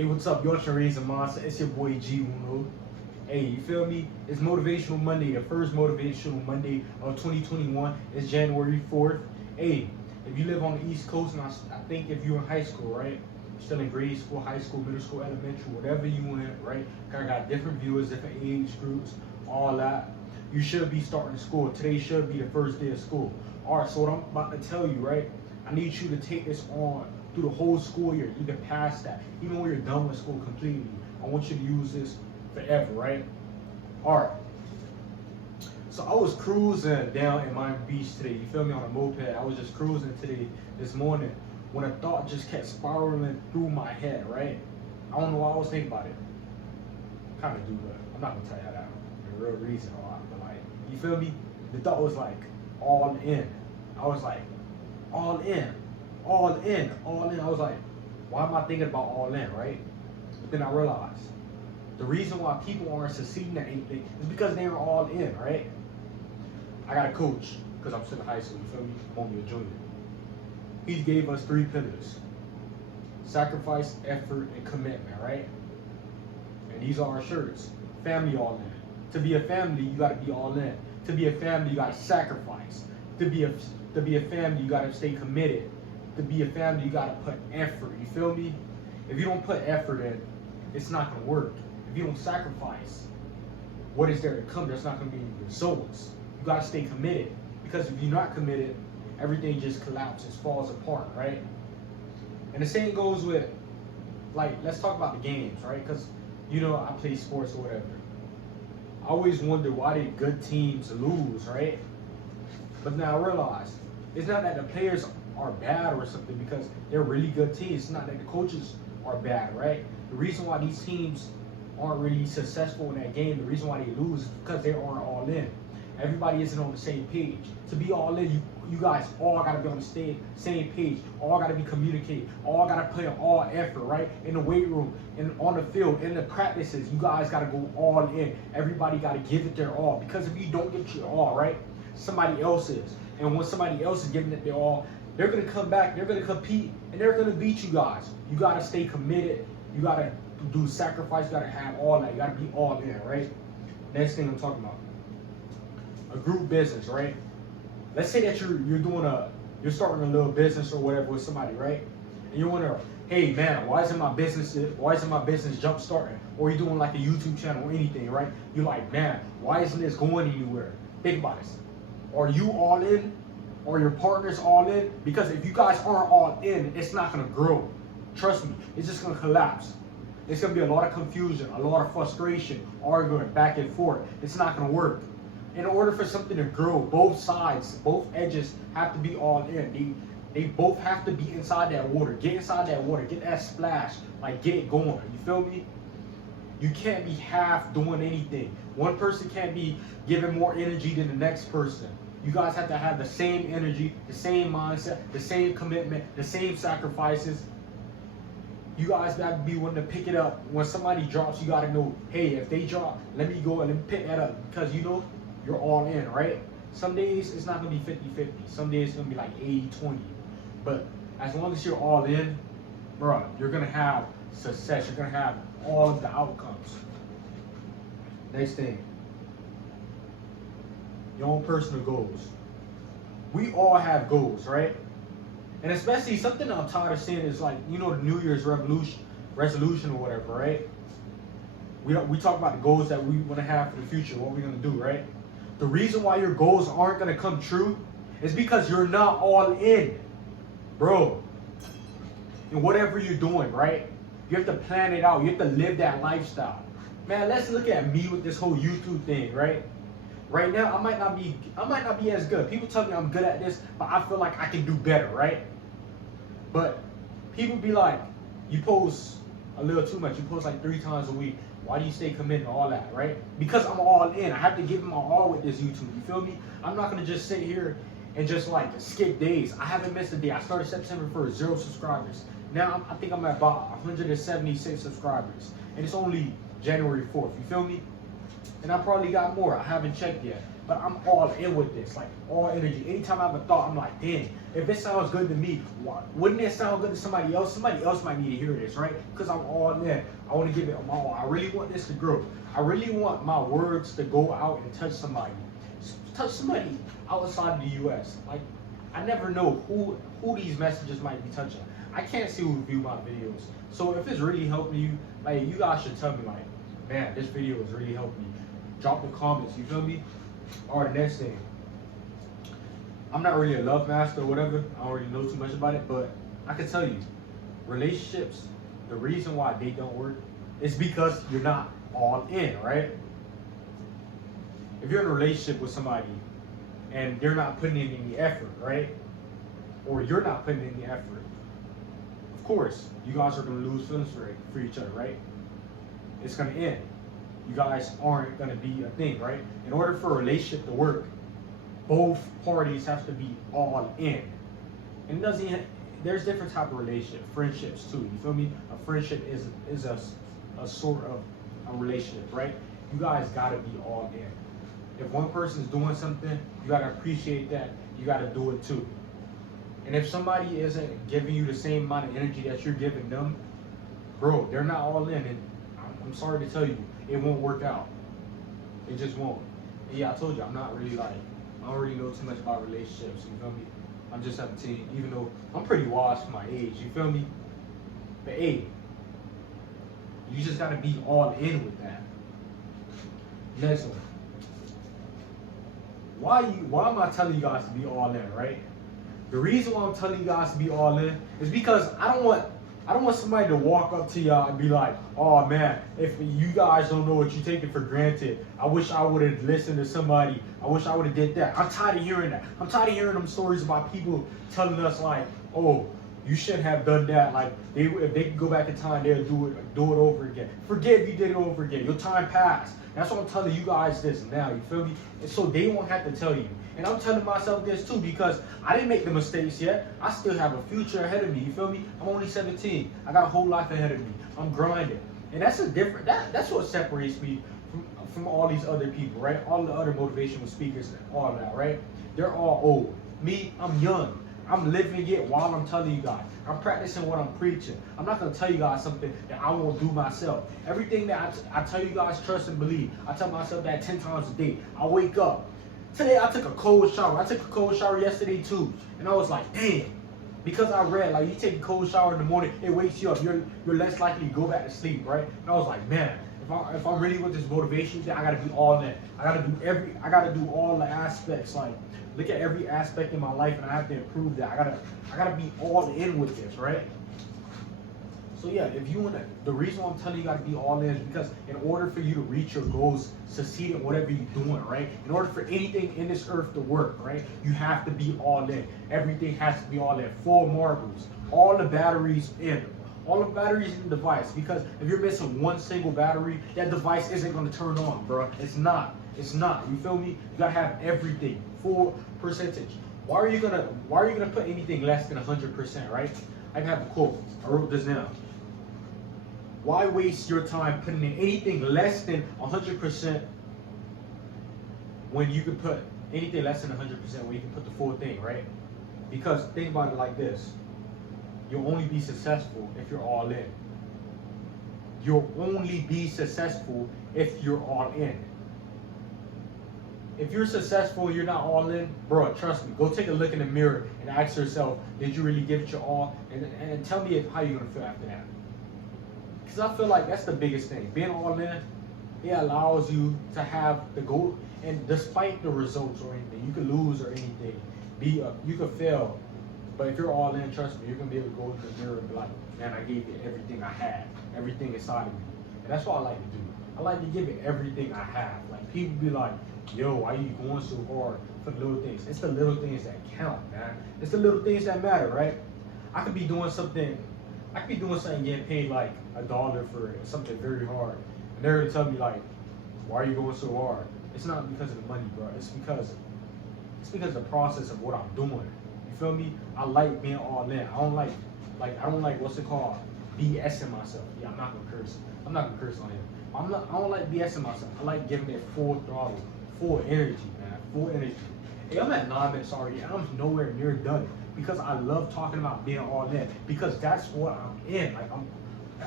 Hey, what's up, y'all? Raising Monster. It's your boy G Uno. Hey, you feel me? It's Motivational Monday, the first Motivational Monday of 2021. It's January 4th. Hey, if you live on the East Coast, and I think if you're in high school, right? Still in grade school, high school, middle school, elementary, whatever you in, right? I got different viewers, different age groups, all that. You should be starting school. Today should be the first day of school. All right, so what I'm about to tell you, right? I need you to take this on through the whole school year. You can pass that. Even when you're done with school completely, I want you to use this forever, right? All right. So I was cruising down in Miami Beach today. You feel me? On a moped. I was just cruising today, this morning, when a thought just kept spiraling through my head, right? I don't know why I was thinking about it. Kind of do, but I'm not gonna tell you that the real reason why. But like, you feel me? The thought was like all in. I was like, all in, all in, all in. I was like, why am I thinking about all in, right? But then I realized the reason why people aren't succeeding at anything is because they're all in, right? I got a coach because I'm still in high school. You feel me? I'm only a junior. He gave us 3 pillars: sacrifice, effort, and commitment, right? And these are our shirts. Family all in. To be a family, you gotta be all in. To be a family, you gotta sacrifice. To be a family, you gotta stay committed. To be a family, you gotta put effort. You feel me? If you don't put effort in, it's not gonna work. If you don't sacrifice, what is there to come? There's not gonna be any results. You gotta stay committed. Because if you're not committed, everything just collapses, falls apart, right? And the same goes with, like, let's talk about the games, right? Because, you know, I play sports or whatever. I always wonder why did good teams lose, right? But now I realize it's not that the players are bad or something, because they're really good teams. It's not that the coaches are bad, right? The reason why these teams aren't really successful in that game, the reason why they lose is because they aren't all in. Everybody isn't on the same page. To be all in, you guys all gotta be on the same page. All gotta be communicating. All gotta put in all effort, right? In the weight room, and on the field, in the practices, you guys gotta go all in. Everybody gotta give it their all. Because if you don't get your all, right, somebody else is. And when somebody else is giving it their all, they're gonna come back, they're gonna compete, and they're gonna beat you guys. You gotta stay committed. You gotta do sacrifice. You gotta have all that. You gotta be all in, right? Next thing I'm talking about, a group business, right? Let's say that you're starting a little business or whatever with somebody, right? And you wonder, hey man, why isn't my business jump starting? Or you're doing like a YouTube channel or anything, right? You're like, man, why isn't this going anywhere? Think about this. Are you all in? Or your partner's all in? Because if you guys aren't all in, it's not gonna grow. Trust me, it's just gonna collapse. It's gonna be a lot of confusion, a lot of frustration, arguing back and forth. It's not gonna work. In order for something to grow, both sides, both edges have to be all in. They both have to be inside that water. Get inside that water, get that splash, like get it going. You feel me? You can't be half doing anything. One person can't be giving more energy than the next person. You guys have to have the same energy, the same mindset, the same commitment, the same sacrifices. You guys got to be willing to pick it up. When somebody drops, you got to know, hey, if they drop, let me go and let me pick that up. Because you know, you're all in, right? Some days it's not going to be 50-50. Some days it's going to be like 80-20. But as long as you're all in, bro, you're going to have success. You're going to have all of the outcomes. Next thing, your own personal goals. We all have goals, right? And especially something I'm tired of seeing is like, you know, the New Year's resolution or whatever, right? We talk about the goals that we want to have for the future, what we're going to do, right? The reason why your goals aren't going to come true is because you're not all in, bro. And whatever you're doing, right? You have to plan it out. You have to live that lifestyle. Man, let's look at me with this whole YouTube thing, right? Right now, I might not be as good. People tell me I'm good at this, but I feel like I can do better, right? But people be like, you post a little too much. You post like 3 times a week. Why do you stay committed to all that, right? Because I'm all in. I have to give my all with this YouTube. You feel me? I'm not gonna just sit here and just like skip days. I haven't missed a day. I started September 1st, 0 subscribers. Now I think I'm at about 176 subscribers, and it's only January 4th. You feel me? And I probably got more. I haven't checked yet. But I'm all in with this, like all energy. Anytime I have a thought, I'm like, dang, If it sounds good to me, wouldn't it sound good to somebody else? Somebody else might need to hear this, right? Because I'm all in. I want to give it my all. I really want this to grow. I really want my words to go out and touch somebody. Touch somebody outside of the U.S. Like, I never know who these messages might be touching. I can't see who view my videos. So if it's really helping you, like, you guys should tell me, like, man, this video is really helping me. Drop the comments, you feel me? Or the next thing. I'm not really a love master or whatever. I don't really know too much about it, but I can tell you, relationships, the reason why they don't work is because you're not all in, right? If you're in a relationship with somebody and they're not putting in any effort, right? Or you're not putting in the effort, of course, you guys are going to lose feelings for each other, right? It's going to end. You guys aren't going to be a thing, right? In order for a relationship to work, both parties have to be all in. And it doesn't even, there's different type of relationship, friendships too. You feel me? A friendship is a sort of a relationship, right? You guys gotta be all in. If one person's doing something, you gotta appreciate that. You gotta do it too. And if somebody isn't giving you the same amount of energy that you're giving them, bro, they're not all in. And I'm sorry to tell you, it won't work out. It just won't. And yeah, I told you, I'm not really like, I don't really know too much about relationships, you feel me? I'm just 17, even though I'm pretty wise for my age, you feel me? But hey, you just gotta be all in with that. Next one. Why am I telling you guys to be all in, right? The reason why I'm telling you guys to be all in is because I don't want somebody to walk up to y'all and be like, oh man, if you guys don't know what you're taking for granted, I wish I would have listened to somebody. I wish I would have did that. I'm tired of hearing that. I'm tired of hearing them stories about people telling us like, oh, you shouldn't have done that. Like, if they could go back in time, they'll do it over again. Forget if you did it over again. Your time passed. That's what I'm telling you guys this now. You feel me? And so they won't have to tell you. And I'm telling myself this too because I didn't make the mistakes yet. I still have a future ahead of me. You feel me? I'm only 17. I got a whole life ahead of me. I'm grinding. And that's that's what separates me from all these other people, right? All the other motivational speakers and all that, right? They're all old. Me, I'm young. I'm living it while I'm telling you guys. I'm practicing what I'm preaching. I'm not going to tell you guys something that I won't do myself. Everything that I tell you guys, trust and believe. I tell myself that 10 times a day. I wake up. Today I took a cold shower. I took a cold shower yesterday too. And I was like, damn. Because I read, like, you take a cold shower in the morning, it wakes you up. You're less likely to go back to sleep, right? And I was like, man, if I'm really with this motivation thing, I gotta be all in. I gotta do all the aspects. Like, look at every aspect in my life, and I have to improve that. I gotta be all in with this, right? So yeah, if you wanna, the reason why I'm telling you gotta be all in is because in order for you to reach your goals, succeed in whatever you're doing, right? In order for anything in this earth to work, right? You have to be all in. Everything has to be all in. Full marbles, all the batteries in. All the batteries in the device, because if you're missing one single battery, that device isn't gonna turn on, bro. It's not. You feel me? You gotta have everything, full percentage. Why are you gonna put anything less than 100%, right? I have a quote. I wrote this down. Why waste your time putting in anything less than 100% when you can put anything less than 100% when you can put the full thing, right? Because think about it like this. You'll only be successful if you're all in. You'll only be successful if you're all in. If you're successful and you're not all in, bro, trust me, go take a look in the mirror and ask yourself, did you really give it your all? And tell me how you're gonna feel after that. Because I feel like that's the biggest thing. Being all in, it allows you to have the goal, and despite the results or anything, you can lose or anything, you can fail. But if you're all in, trust me, you're gonna be able to go in the mirror and be like, man, I gave it everything I had, everything inside of me. And that's what I like to do. I like to give it everything I have. Like, people be like, yo, why are you going so hard for the little things? It's the little things that count, man. It's the little things that matter, right? I could be doing something getting paid like $1 for something very hard. And they're gonna tell me like, why are you going so hard? It's not because of the money, bro. It's because of the process of what I'm doing. You feel me? I like being all in. I don't like what's it called? BSing myself. Yeah, I'm not gonna curse. I'm not gonna curse on him. I don't like BSing myself. I like giving it full throttle, full energy, man. Full energy. Hey, I'm at 9 minutes already, and I'm nowhere near done. because I love talking about being all in, because that's what I'm in. Like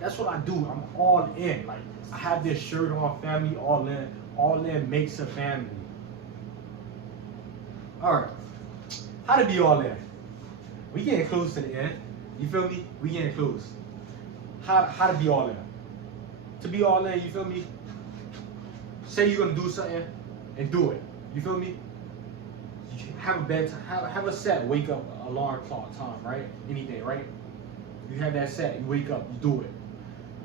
that's what I do. I'm all in. Like I have this shirt on, family all in. All in makes a family. All right, how to be all in? We getting close to the end. You feel me? We getting close. How to be all in? To be all in, you feel me? Say you're gonna do something and do it. You feel me? You have a bedtime, have a set wake up alarm clock time, right? Anything, right? You have that set, you wake up, you do it.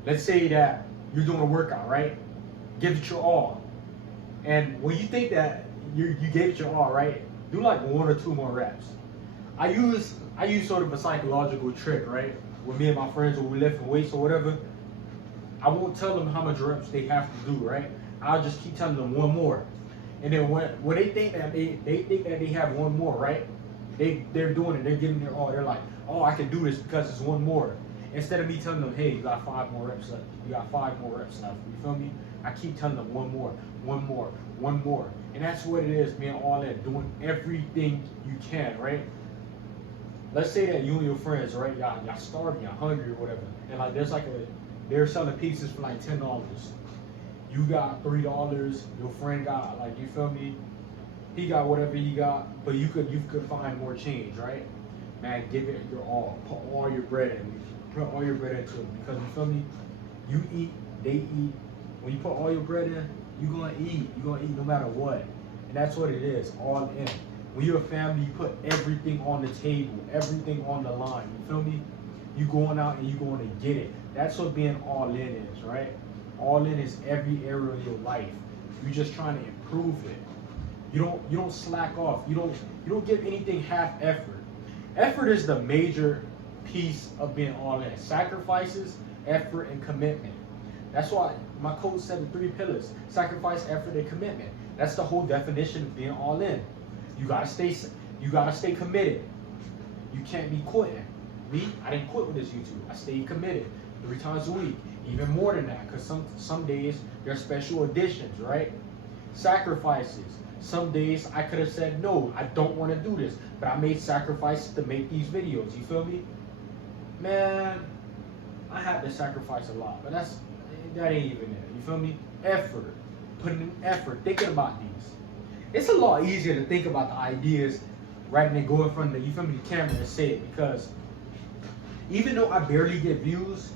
Let's say that you're doing a workout, right? Give it your all. And when you think that you gave it your all, right? Do like 1 or 2 more reps. I use sort of a psychological trick, right? With me and my friends when we lifting weights or whatever, I won't tell them how much reps they have to do, right? I'll just keep telling them 1 more. And then when they think that they have 1 more, right? They're doing it, they're giving their all. They're like, oh, I can do this because it's 1 more. Instead of me telling them, hey, you got 5 more reps left. You got 5 more reps left. You feel me? I keep telling them 1 more, 1 more, 1 more. And that's what it is, being all in, doing everything you can, right? Let's say that you and your friends, right? Y'all starving, y'all hungry or whatever. And like they're selling pizzas for like $10. You got $3, your friend got, like, you feel me? He got whatever he got, but you could find more change, right? Man, give it your all. Put all your bread in. Put all your bread into it. Because you feel me? You eat, they eat. When you put all your bread in, you're gonna eat. You're gonna eat no matter what. And that's what it is, all in. When you're a family, you put everything on the table, everything on the line. You feel me? You going out and you going to get it. That's what being all in is, right? All in is every area of your life. You're just trying to improve it. You don't slack off. You don't give anything half effort. Effort is the major piece of being all in. Sacrifices, effort, and commitment. That's why my coach said the 3 pillars: sacrifice, effort, and commitment. That's the whole definition of being all in. You gotta stay committed. You can't be quitting. Me, I didn't quit with this YouTube. I stayed committed 3 times a week. Even more than that, because some days there are special editions, right? Sacrifices. Some days I could have said, no, I don't want to do this, but I made sacrifices to make these videos. You feel me? Man, I had to sacrifice a lot, but that ain't even it. You feel me? Effort. Putting in effort, thinking about these. It's a lot easier to think about the ideas rather than go in front of the, you feel me, the camera and say it, because even though I barely get views,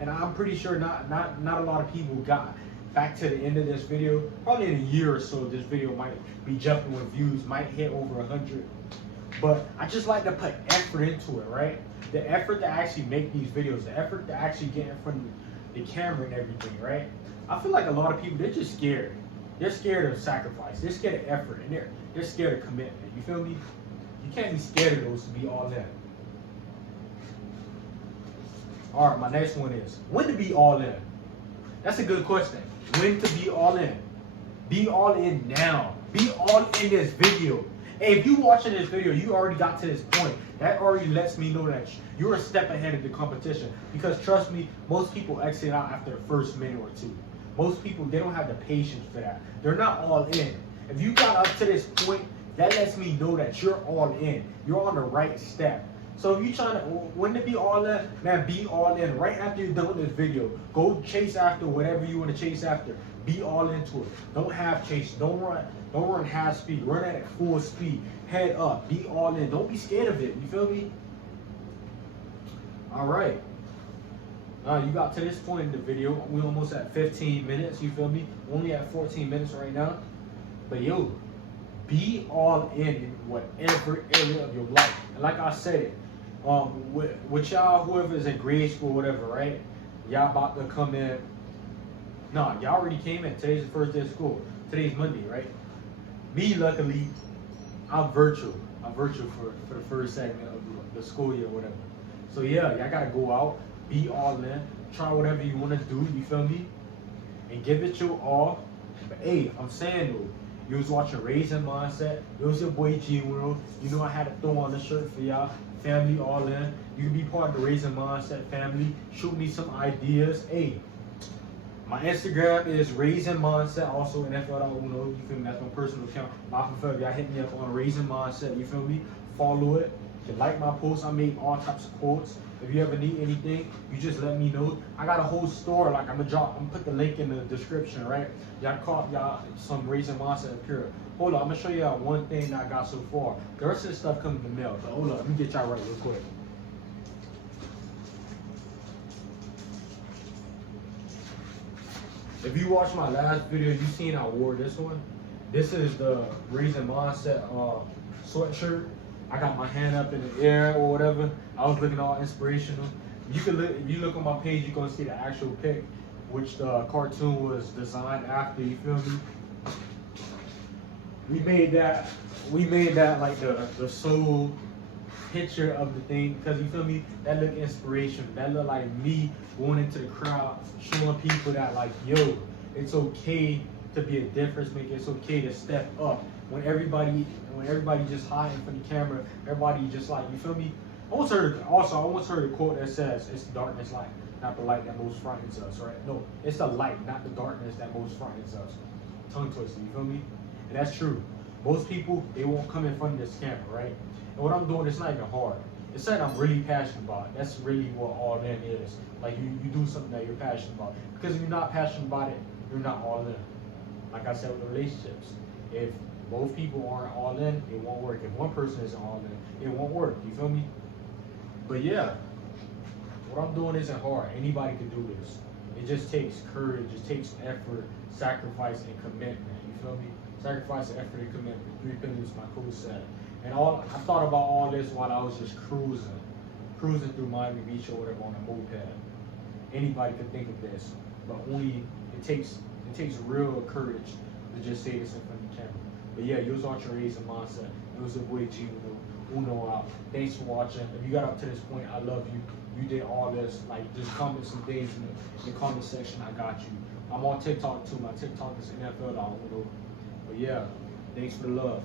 and I'm pretty sure not a lot of people got back to the end of this video. Probably in a year or so, this video might be jumping with views, might hit over 100. But I just like to put effort into it, right? The effort to actually make these videos, the effort to actually get in front of the camera and everything, right? I feel like a lot of people, they're just scared. They're scared of sacrifice. They're scared of effort, and they're scared of commitment. You feel me? You can't be scared of those to be all in. All right, my next one is when to be all in. That's a good question. When to be all in? Be all in now. Be all in this video. Hey, if you watching this video, you already got to this point. That already lets me know that you're a step ahead of the competition. Because trust me, most people exit out after the first minute or 2. Most people, they don't have the patience for that. They're not all in. If you got up to this point, that lets me know that you're all in. You're on the right step. So if you're trying to, when to be all in, man, be all in. Right after you're done with this video, go chase after whatever you want to chase after. Be all into it. Don't half chase. Don't run half speed. Run at full speed. Head up. Be all in. Don't be scared of it. You feel me? All right. You got to this point in the video. We almost at 15 minutes. You feel me? Only at 14 minutes right now. But yo, be all in whatever area of your life. And like I said it, with y'all, whoever is in grade school, whatever, right? Y'all about to come in. No, y'all already came in. Today's the first day of school. Today's Monday, right? Me, luckily, I'm virtual. I'm virtual for the first segment of the school year, whatever. So yeah, y'all gotta go out, be all in, try whatever you wanna do, you feel me? And give it your all. But hey, I'm saying though, you was watching Raising Mindset. It was your boy G World. You know I had to throw on the shirt for y'all. Family all in. You can be part of the Raising Mindset family. Shoot me some ideas. Hey, my Instagram is Raising Mindset. Also NFL.uno. You feel me? That's my personal account. Y'all hit me up on Raising Mindset. You feel me? Follow it. You can like my posts. I make all types of quotes. If you ever need anything, you just let me know. I got a whole store. Like I'm gonna put the link in the description, right? Y'all caught y'all some Raisin Monster and Pure. Hold on, I'm gonna show y'all one thing that I got so far. The rest of the stuff comes in the mail. But hold on, let me get y'all right real quick. If you watched my last video, you seen I wore this one. This is the Raisin Mindset sweatshirt. I got my hand up in the air or whatever. I was looking all inspirational. You can look, if you look on my page, you're gonna see the actual pic, which the cartoon was designed after. You feel me? We made that like the sole picture of the thing, because you feel me, that look inspirational. That look like me going into the crowd, showing people that like, yo, it's okay to be a difference maker. It's okay to step up when everybody just hiding from the camera. Everybody just like, you feel me. I once heard a quote that says, it's darkness light, not the light that most frightens us, right? No, it's the light, not the darkness that most frightens us. Tongue twister, you feel me? And that's true. Most people, they won't come in front of this camera, right? And what I'm doing, it's not even hard. It's something I'm really passionate about. That's really what all in is. Like you do something that you're passionate about. Because if you're not passionate about it, you're not all in. Like I said with the relationships, if both people aren't all in, it won't work. If one person isn't all in, it won't work. You feel me? But yeah, what I'm doing isn't hard. Anybody can do this. It just takes courage. It takes effort, sacrifice, and commitment. You feel me? Sacrifice, effort, and commitment. 3 pillars, my coach said. And I thought about all this while I was just cruising through Miami Beach or whatever on a moped. Anybody could think of this, but only it takes real courage to just say this in front of the camera. But yeah, you was on your Raisin Mindset. It was your boy G Uno out. Thanks for watching. If you got up to this point, I love you. You did all this. Like, just comment some things in the comment section. I got you. I'm on TikTok too. My TikTok is NFL Uno. But yeah, thanks for the love.